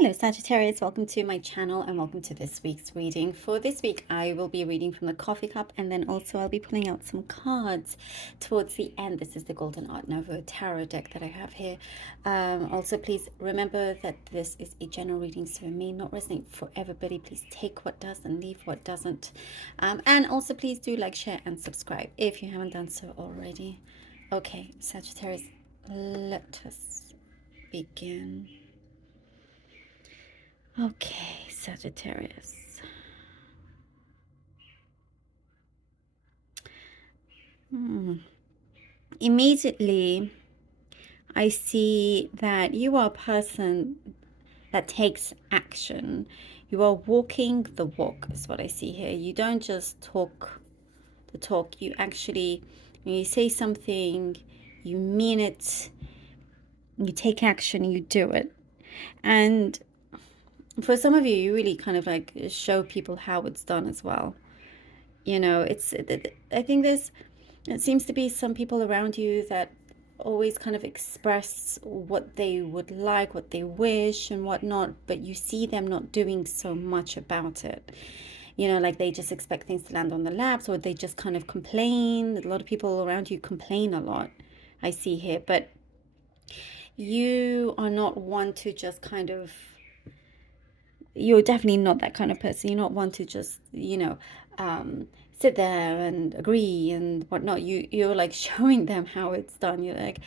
Hello Sagittarius, welcome to my channel and welcome to this week's reading. For this week I will be reading from the coffee cup, and then also I'll be pulling out some cards towards the end. This is the Golden Art Nouveau tarot deck that I have here. Also please remember that this is a general reading, so it may not resonate for everybody. Please take what does and leave what doesn't. And also please do like, share and subscribe if you haven't done so already. Okay, Sagittarius, let us begin. Okay, Sagittarius. Immediately, I see that you are a person that takes action. You are walking the walk, is what I see here. You don't just talk the talk. You actually, when you say something, you mean it, you take action, you do it. And for some of you, you really kind of like show people how it's done as well. You know, I think it seems to be some people around you that always kind of express what they would like, what they wish and whatnot, but you see them not doing so much about it. You know, like they just expect things to land on their laps, or they just kind of complain. A lot of people around you complain a lot, I see here, but you are not one to just kind of, you're definitely not that kind of person. You're not one to just, sit there and agree and whatnot. You're like showing them how it's done. You're like,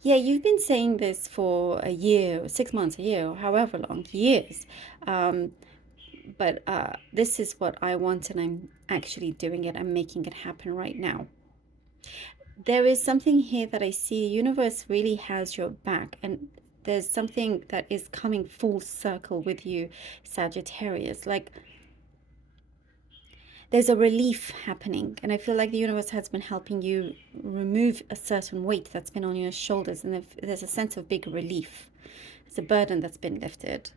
yeah, you've been saying this for a year, 6 months, a year, or however long, years. But this is what I want, and I'm actually doing it. I'm making it happen right now. There is something here that I see. The universe really has your back, and there's something that is coming full circle with you, Sagittarius. Like, there's a relief happening, and I feel like the universe has been helping you remove a certain weight that's been on your shoulders, and there's a sense of big relief. It's a burden that's been lifted.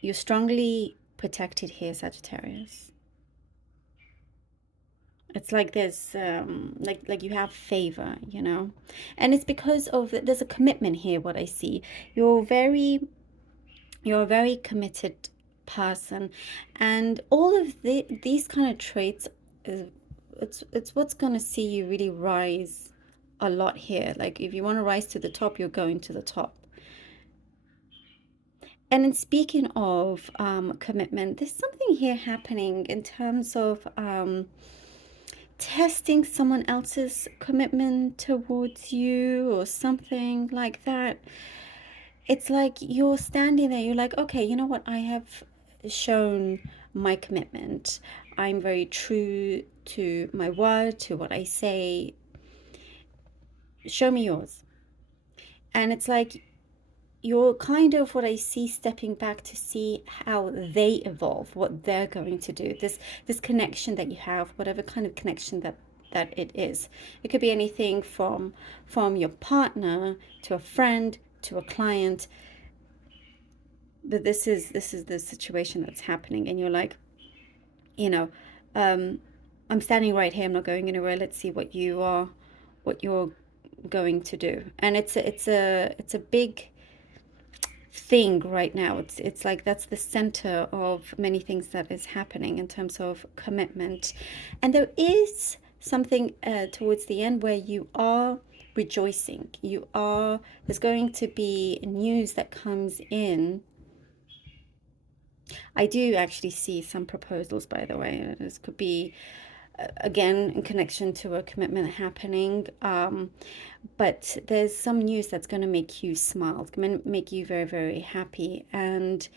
You're strongly protected here, Sagittarius. It's like there's like you have favor, you know, and it's because of there's a commitment here. What I see, you're a very committed person, and all of these kind of traits is it's what's gonna see you really rise a lot here. Like if you want to rise to the top, you're going to the top. And in speaking of commitment, there's something here happening in terms of testing someone else's commitment towards you or something like that. It's like you're standing there, you're like, okay, you know what? I have shown my commitment. I'm very true to my word, to what I say. Show me yours. And it's like you're kind of, what I see, stepping back to see how they evolve, what they're going to do. This connection that you have, whatever kind of connection that it is. It could be anything from your partner to a friend to a client. But this is the situation that's happening, and you're like, you know, I'm standing right here. I'm not going anywhere. Let's see what you're going to do. And it's a big thing right now. It's like that's the center of many things that is happening in terms of commitment. And there is something towards the end where you are rejoicing. There's going to be news that comes in. I do actually see some proposals, by the way. This could be again in connection to a commitment happening, but there's some news that's going to make you smile. It's going to make you very, very happy. And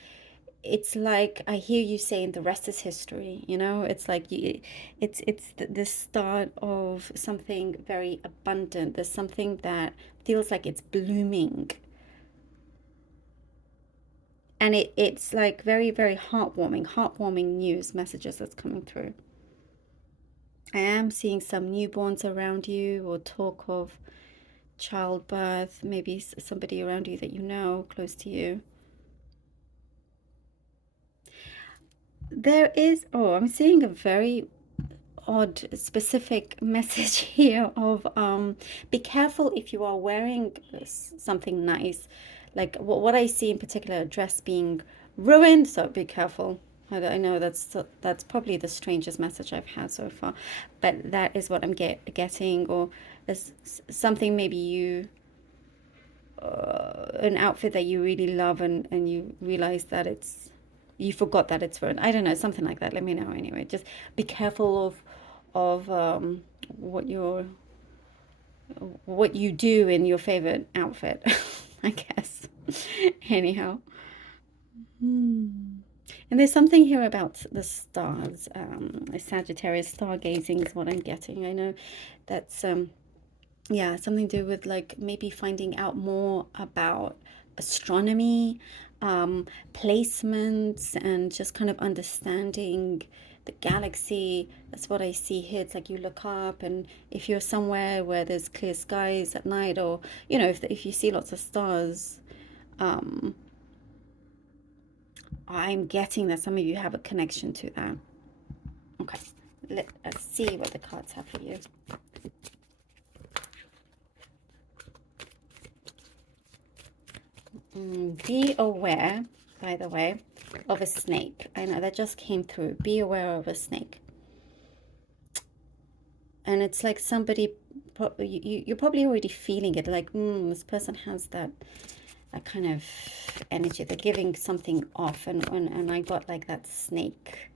it's like I hear you saying the rest is history. You know, it's like it's the start of something very abundant. There's something that feels like it's blooming, and it's like very, very heartwarming news messages that's coming through. I am seeing some newborns around you, or talk of childbirth, maybe somebody around you that you know, close to you. There is, I'm seeing a very odd specific message here of be careful if you are wearing something nice. Like what I see in particular, a dress being ruined, so be careful. I know that's probably the strangest message I've had so far, but that is what I'm getting. Or there's something, maybe you an outfit that you really love, and you realize that you forgot that it's ruined. I don't know, something like that. Let me know anyway. Just be careful of what you do in your favorite outfit, I guess. Anyhow. And there's something here about the stars. Sagittarius stargazing is what I'm getting. I know that's yeah, something to do with like maybe finding out more about astronomy, placements, and just kind of understanding the galaxy. That's what I see here. It's like you look up, and if you're somewhere where there's clear skies at night, or if you see lots of stars, um, I'm getting that some of you have a connection to that. Okay, let's see what the cards have for you. Be aware, by the way, of a snake. I know that just came through. Be aware of a snake. And it's like somebody, you're probably already feeling it. Like, this person has that kind of energy. They're giving something off. And I got like that snake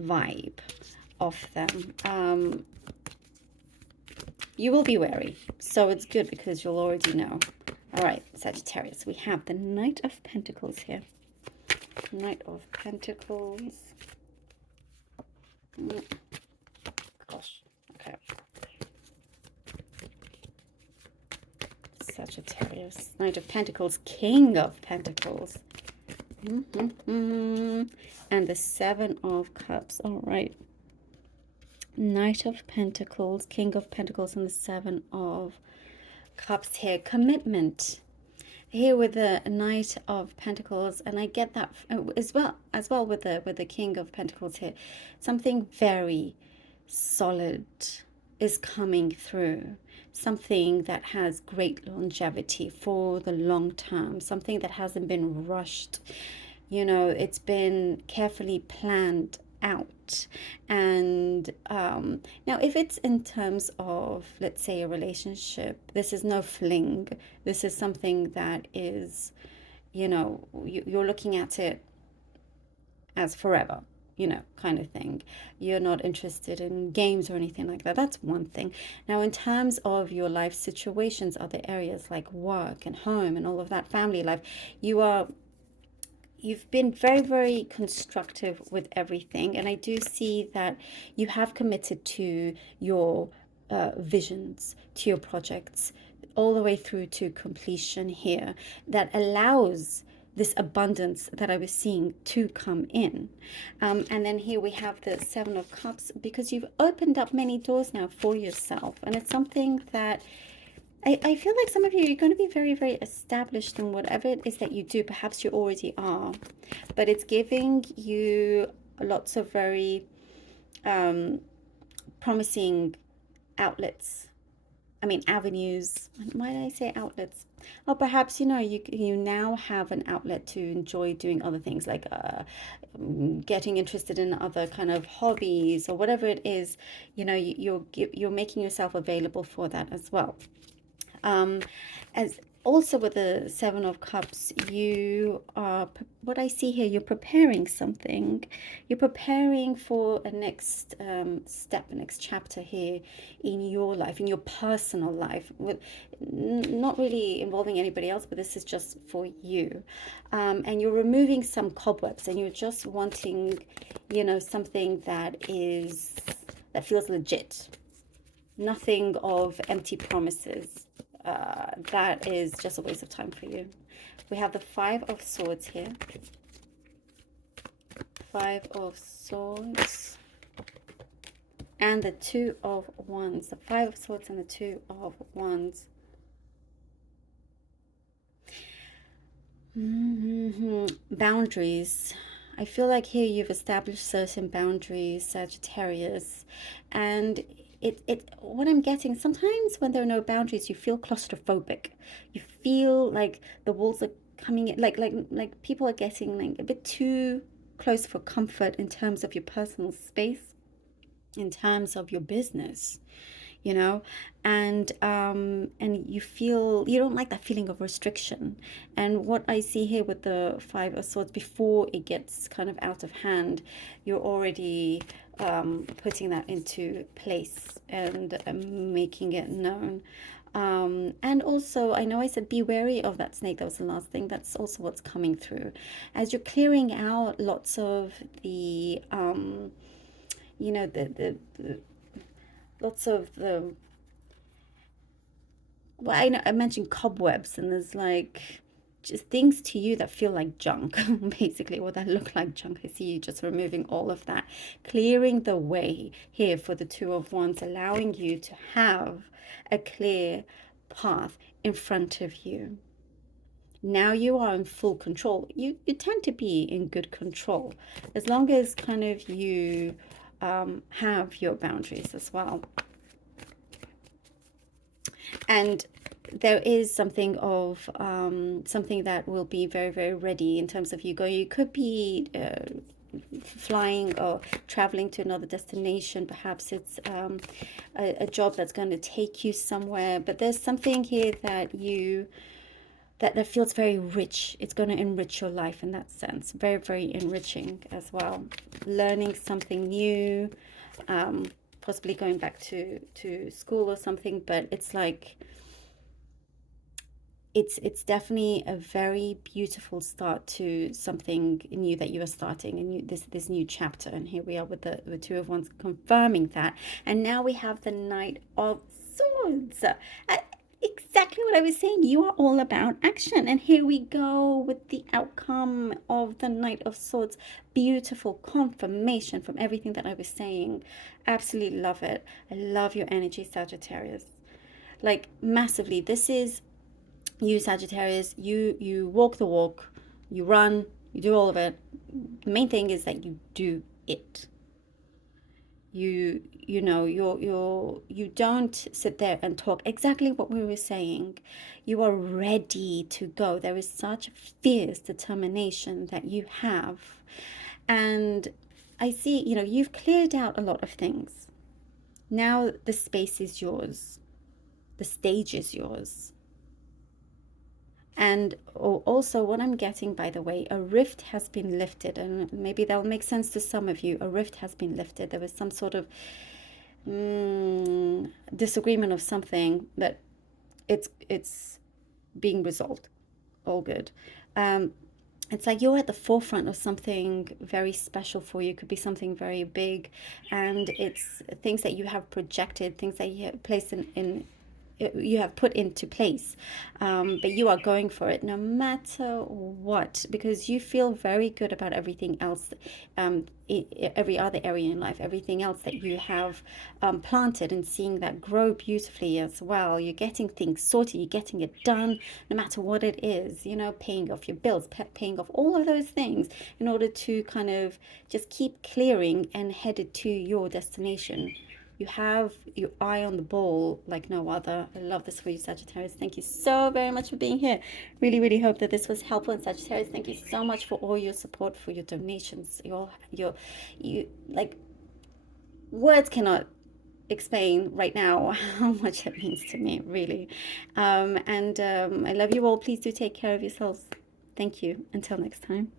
vibe off them. You will be wary. So it's good because you'll already know. All right, Sagittarius, we have the Knight of Pentacles here. Knight of Pentacles. Gosh, okay. Sagittarius, Knight of Pentacles, King of Pentacles. And the Seven of Cups. All right. Knight of Pentacles, King of Pentacles, and the Seven of Cups here. Commitment here with the Knight of Pentacles, and I get that as well with the King of Pentacles here. Something very solid is coming through, something that has great longevity for the long term, something that hasn't been rushed. It's been carefully planned out. And now if it's in terms of, let's say, a relationship, this is no fling. This is something that is, you're looking at it as forever, kind of thing. You're not interested in games or anything like that. That's one thing. Now, in terms of your life situations, other areas like work and home and all of that, family life, you've been very, very constructive with everything. And I do see that you have committed to your visions, to your projects, all the way through to completion here, that allows this abundance that I was seeing to come in. And then here we have the Seven of Cups, because you've opened up many doors now for yourself. And it's something that I feel like some of you, you're going to be very, very established in whatever it is that you do. Perhaps you already are, but it's giving you lots of very promising outlets. I mean, avenues. Why did I say outlets? Oh, perhaps, you now have an outlet to enjoy doing other things, like getting interested in other kind of hobbies or whatever it is. You're making yourself available for that as well. As also with the Seven of Cups, you are, what I see here, you're preparing something. You're preparing for a next step, a next chapter here in your life, in your personal life, with not really involving anybody else, but this is just for you. And you're removing some cobwebs, and you're just wanting, something that feels legit. Nothing of empty promises. That is just a waste of time for you. We have the Five of Swords here. Five of Swords. And the Two of Wands. The Five of Swords and the Two of Wands. Boundaries. I feel like here you've established certain boundaries, Sagittarius, and what I'm getting, sometimes when there are no boundaries, you feel claustrophobic. You feel like the walls are coming in, like people are getting like a bit too close for comfort in terms of your personal space, in terms of your business, you know, and you feel you don't like that feeling of restriction. And what I see here with the Five of Swords, before it gets kind of out of hand, you're already putting that into place and making it known. And also, I know I said be wary of that snake. That was the last thing. That's also what's coming through as you're clearing out lots of the you know the lots of the, well, I know I mentioned cobwebs, and there's like just things to you that feel like junk, basically, or that look like junk. I see you just removing all of that, clearing the way here for the Two of Wands, allowing you to have a clear path in front of you. Now you are in full control. You tend to be in good control as long as kind of you have your boundaries as well. And there is something of something that will be very, very ready in terms of you go. You could be flying or traveling to another destination. Perhaps it's a job that's going to take you somewhere. But there's something here that that feels very rich. It's going to enrich your life in that sense. Very, very enriching as well. Learning something new. Possibly going back to school or something, but it's like it's definitely a very beautiful start to something new that you are starting, and this new chapter. And here we are with the Two of Wands confirming that, and now we have the Knight of Swords. Exactly what I was saying. You are all about action. And here we go with the outcome of the Knight of Swords. Beautiful confirmation from everything that I was saying. Absolutely love it. I love your energy, Sagittarius. Like massively. This is you, Sagittarius. You walk the walk. You run. You do all of it. The main thing is that you do it. You know you don't sit there and talk. Exactly what we were saying. You are ready to go. There is such fierce determination that you have. And I see, you've cleared out a lot of things. Now the space is yours, the stage is yours. And also what I'm getting, by the way, a rift has been lifted, and maybe that'll make sense to some of you. A rift has been lifted. There was some sort of disagreement of something, but it's being resolved. All good. It's like you're at the forefront of something very special for you. It could be something very big, and it's things that you have projected, things that you have placed you have put into place, but you are going for it no matter what, because you feel very good about everything else, every other area in life, everything else that you have planted, and seeing that grow beautifully as well. You're getting things sorted, you're getting it done, no matter what it is, paying off your bills, paying off all of those things in order to kind of just keep clearing and headed to your destination. You have your eye on the ball like no other. I love this for you, Sagittarius. Thank you so very much for being here. Really, really hope that this was helpful. And Sagittarius, thank you so much for all your support, for your donations. You like, words cannot explain right now how much it means to me, really. I love you all. Please do take care of yourselves. Thank you. Until next time.